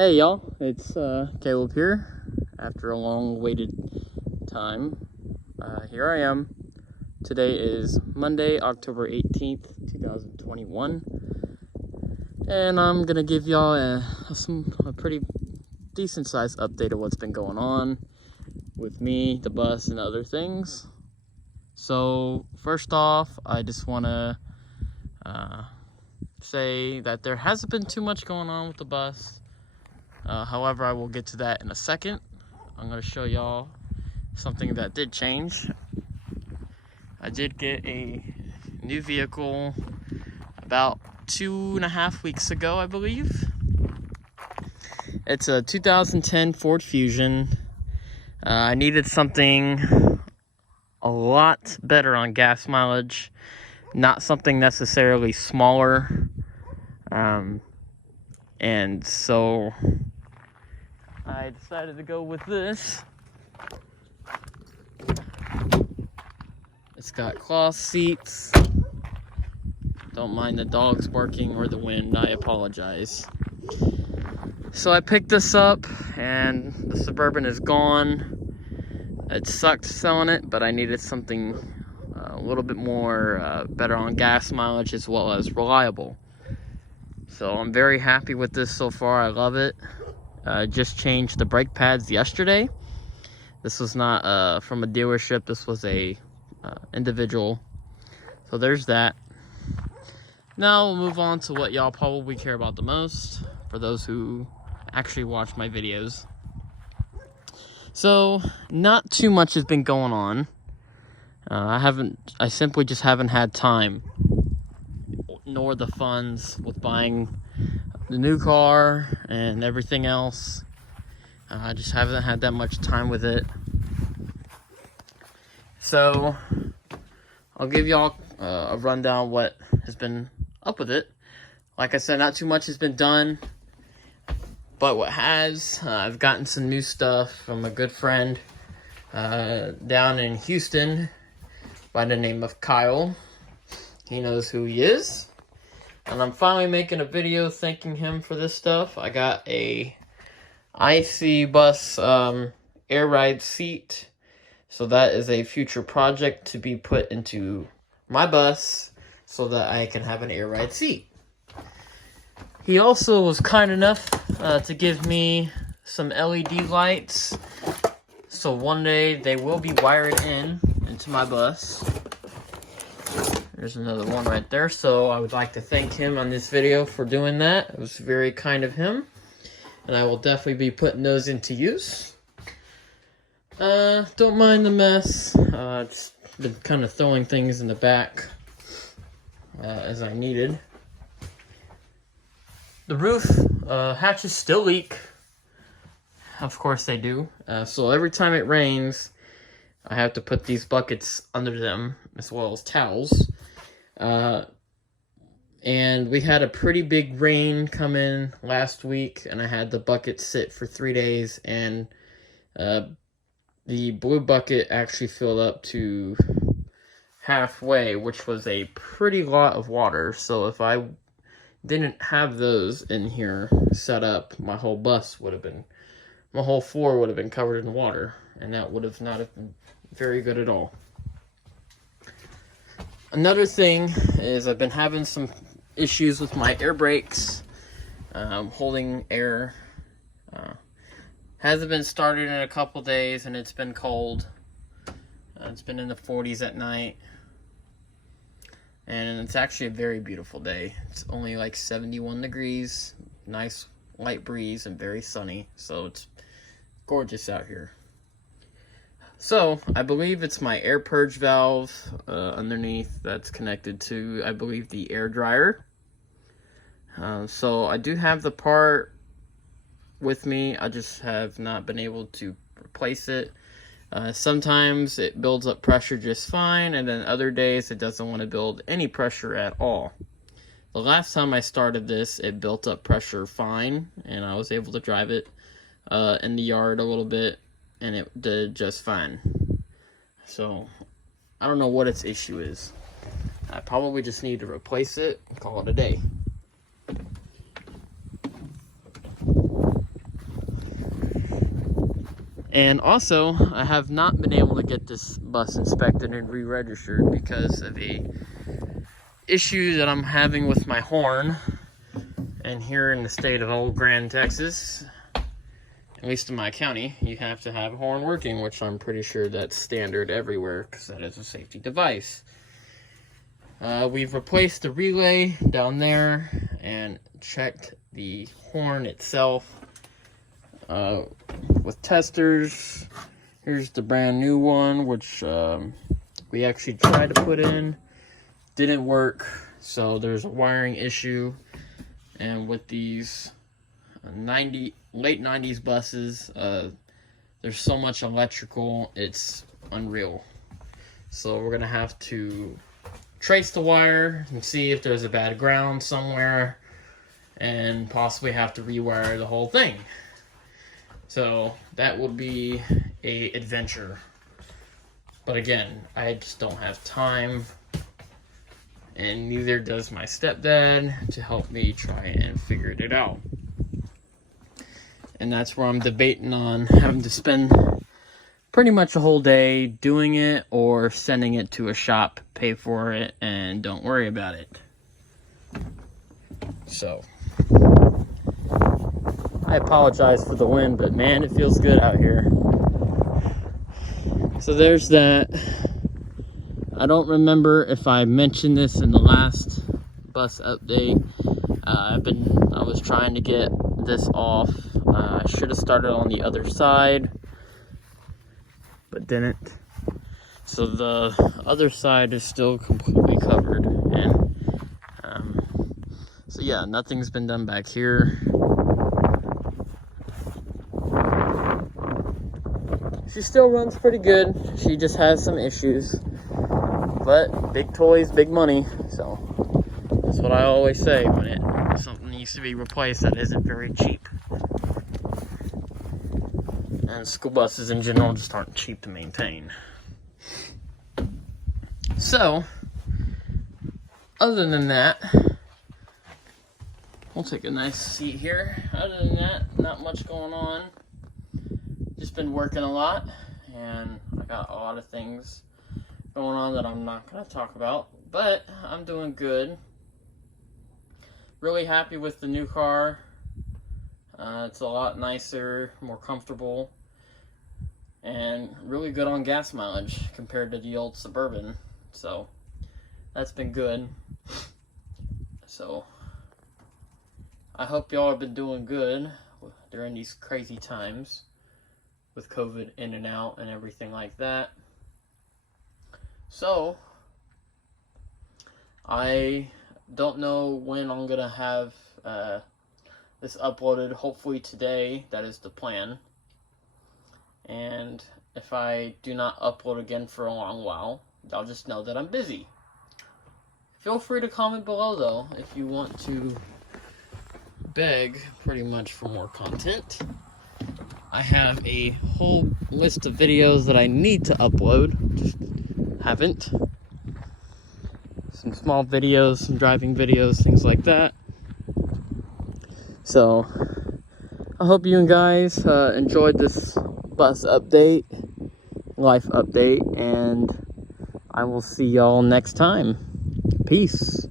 Hey y'all, it's Caleb here. After a long waited time, here I am. Today is Monday, October 18th, 2021, and I'm gonna give y'all a pretty decent sized update of what's been going on with me, the bus, and other things. So first off, I just want to say that there hasn't been too much going on with the bus. However, I will get to that in a second. I'm going to show y'all something that did change. I did get a new vehicle about 2.5 weeks ago, I believe. It's a 2010 Ford Fusion. I needed something a lot better on gas mileage, not something necessarily smaller. And so I decided to go with this. It's got cloth seats. Don't mind the dogs barking or the wind, I apologize. So I picked this up and the Suburban is gone. It sucked selling it, but I needed something a little bit more better on gas mileage as well as reliable. So I'm very happy with this so far. I love it. Just changed the brake pads yesterday. This was not from a dealership. This was a individual. So there's that. Now we'll move on to what y'all probably care about the most, for those who actually watch my videos. So not too much has been going on. I simply just haven't had time nor the funds with buying the new car and everything else. I just haven't had that much time with it. So I'll give y'all a rundown of what has been up with it. Like I said, not too much has been done, but what has, I've gotten some new stuff from a good friend down in Houston by the name of Kyle. He knows who he is. And I'm finally making a video thanking him for this stuff. I got a IC bus air ride seat. So that is a future project to be put into my bus so that I can have an air ride seat. He also was kind enough to give me some LED lights. So one day they will be wired into my bus. There's another one right there. So I would like to thank him on this video for doing that. It was very kind of him. And I will definitely be putting those into use. Don't mind the mess. Just been kind of throwing things in the back as I needed. The roof hatches still leak. Of course they do. So every time it rains, I have to put these buckets under them as well as towels. And we had a pretty big rain come in last week, and I had the bucket sit for 3 days, and the blue bucket actually filled up to halfway, which was a pretty lot of water. So if I didn't have those in here set up, my whole floor would have been covered in water, and that would have not have been very good at all. Another thing is I've been having some issues with my air brakes, holding air. Hasn't been started in a couple days, and it's been cold. It's been in the 40s at night, and it's actually a very beautiful day. It's only like 71 degrees, nice light breeze, and very sunny, so it's gorgeous out here. So, I believe it's my air purge valve underneath that's connected to, I believe, the air dryer. So, I do have the part with me. I just have not been able to replace it. Sometimes it builds up pressure just fine, and then other days it doesn't want to build any pressure at all. The last time I started this, it built up pressure fine, and I was able to drive it in the yard a little bit, and it did just fine. So, I don't know what its issue is. I probably just need to replace it and call it a day. And also, I have not been able to get this bus inspected and re-registered because of a issue that I'm having with my horn. And here in the state of Old Grand, Texas, at least in my county, you have to have a horn working, which I'm pretty sure that's standard everywhere because that is a safety device. We've replaced the relay down there and checked the horn itself with testers. Here's the brand new one, which we actually tried to put in. Didn't work, so there's a wiring issue. And with these late 90s buses, there's so much electrical, it's unreal. So we're gonna have to trace the wire and see if there's a bad ground somewhere and possibly have to rewire the whole thing. So that would be a adventure. But again, I just don't have time, and neither does my stepdad to help me try and figure it out. And that's where I'm debating on having to spend pretty much a whole day doing it or sending it to a shop, pay for it, and don't worry about it. So, I apologize for the wind, but man, it feels good out here. So there's that. I don't remember if I mentioned this in the last bus update. I was trying to get this off. I should have started on the other side, but didn't. So the other side is still completely covered, and so yeah, nothing's been done back here. She still runs pretty good. She just has some issues, but big toys, big money. So that's what I always say when something needs to be replaced that isn't very cheap. And school buses in general just aren't cheap to maintain. So, other than that, we'll take a nice seat here. Other than that, not much going on. Just been working a lot, and I got a lot of things going on that I'm not going to talk about, but I'm doing good. Really happy with the new car. It's a lot nicer, more comfortable, and really good on gas mileage compared to the old Suburban. So that's been good. So I hope y'all have been doing good during these crazy times with COVID in and out and everything like that. So I don't know when I'm gonna have this uploaded. Hopefully today, that is the plan. And if I do not upload again for a long while, I'll just know that I'm busy. Feel free to comment below though if you want to beg pretty much for more content. I have a whole list of videos that I need to upload, just haven't. Some small videos, some driving videos, things like that. So I hope you guys enjoyed this bus update, life update, and I will see y'all next time. Peace.